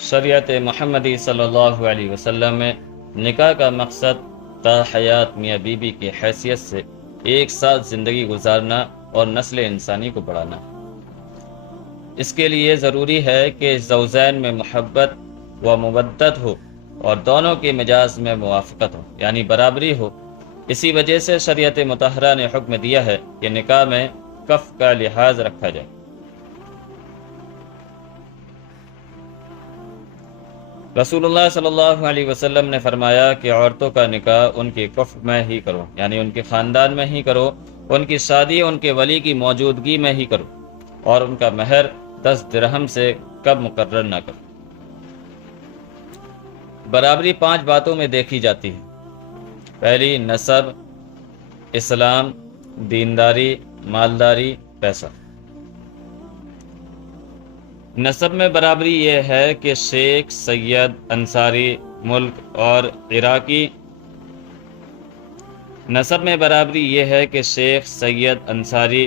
شریعت محمدی صلی اللہ علیہ وسلم میں نکاح کا مقصد تا حیات میاں بیوی کی حیثیت سے ایک ساتھ زندگی گزارنا اور نسل انسانی کو بڑھانا۔ اس کے لیے ضروری ہے کہ زوجین میں محبت و مودت ہو اور دونوں کے مزاج میں موافقت ہو، یعنی برابری ہو۔ اسی وجہ سے شریعت مطہرہ نے حکم دیا ہے کہ نکاح میں کف کا لحاظ رکھا جائے۔ رسول اللہ صلی اللہ علیہ وسلم نے فرمایا کہ عورتوں کا نکاح ان کے کف میں ہی کرو، یعنی ان کے خاندان میں ہی کرو، ان کی شادی ان کے ولی کی موجودگی میں ہی کرو، اور ان کا مہر 10 درہم سے کم مقرر نہ کرو۔ برابری 5 باتوں میں دیکھی جاتی ہے۔ پہلی، نسب، اسلام، دینداری، مالداری، پیسہ۔ نسب میں برابری یہ ہے کہ شیخ، سید، انصاری، ملک اور عراقی نسب میں برابری یہ ہے کہ شیخ، سید، انصاری،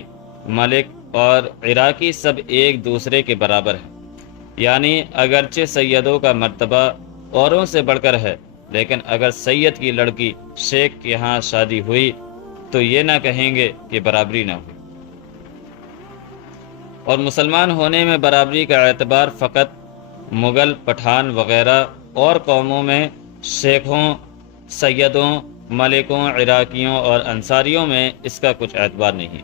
ملک اور عراقی سب ایک دوسرے کے برابر ہیں، یعنی اگرچہ سیدوں کا مرتبہ اوروں سے بڑھ کر ہے، لیکن اگر سید کی لڑکی شیخ کے ہاں شادی ہوئی تو یہ نہ کہیں گے کہ برابری نہ ہوئی۔ اور مسلمان ہونے میں برابری کا اعتبار فقط مغل، پٹھان وغیرہ اور قوموں میں شیخوں، سیدوں، ملکوں، عراقیوں اور انصاریوں میں اس کا کچھ اعتبار نہیں۔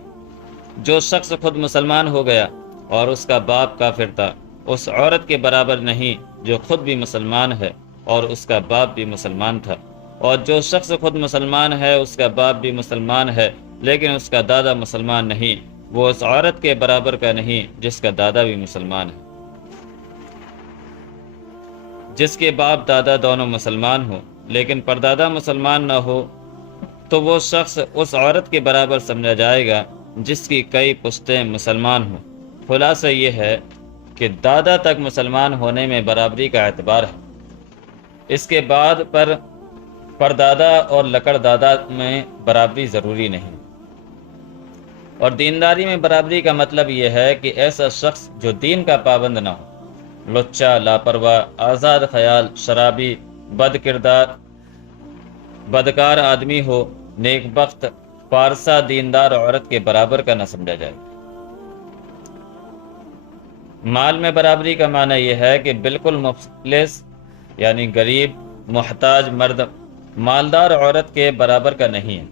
جو شخص خود مسلمان ہو گیا اور اس کا باپ کافر تھا، اس عورت کے برابر نہیں جو خود بھی مسلمان ہے اور اس کا باپ بھی مسلمان تھا، اور جو شخص خود مسلمان ہے، اس کا باپ بھی مسلمان ہے لیکن اس کا دادا مسلمان نہیں، وہ اس عورت کے برابر کا نہیں جس کا دادا بھی مسلمان ہے۔ جس کے باپ دادا دونوں مسلمان ہوں لیکن پردادا مسلمان نہ ہو تو وہ شخص اس عورت کے برابر سمجھا جائے گا جس کی کئی پشتیں مسلمان ہوں۔ خلاصہ یہ ہے کہ دادا تک مسلمان ہونے میں برابری کا اعتبار ہے، اس کے بعد پردادا اور لکڑ دادا میں برابری ضروری نہیں۔ اور دینداری میں برابری کا مطلب یہ ہے کہ ایسا شخص جو دین کا پابند نہ ہو، لچا، لاپرواہ، آزاد خیال، شرابی، بد کردار، بدکار آدمی ہو، نیک بخت، پارسا دیندار عورت کے برابر کا نہ سمجھا جائے۔ مال میں برابری کا معنی یہ ہے کہ بالکل مفلس یعنی غریب، محتاج مرد مالدار عورت کے برابر کا نہیں ہے،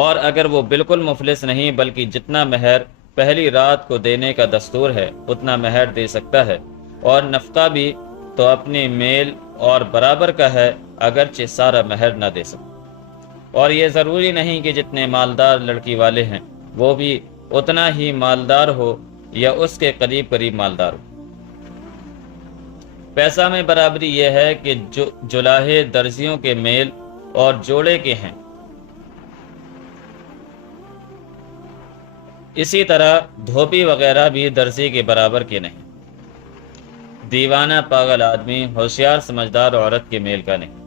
اور اگر وہ بالکل مفلس نہیں بلکہ جتنا مہر پہلی رات کو دینے کا دستور ہے اتنا مہر دے سکتا ہے، اور نفقہ بھی تو اپنی میل اور برابر کا ہے اگرچہ سارا مہر نہ دے سکتا۔ اور یہ ضروری نہیں کہ جتنے مالدار لڑکی والے ہیں وہ بھی اتنا ہی مالدار ہو یا اس کے قریب قریب مالدار ہو۔ پیسہ میں برابری یہ ہے کہ جولاہے درزیوں کے میل اور جوڑے کے ہیں، اسی طرح دھوبی وغیرہ بھی درزی کے برابر کے نہیں۔ دیوانہ پاگل آدمی ہوشیار سمجھدار عورت کے میل کا نہیں۔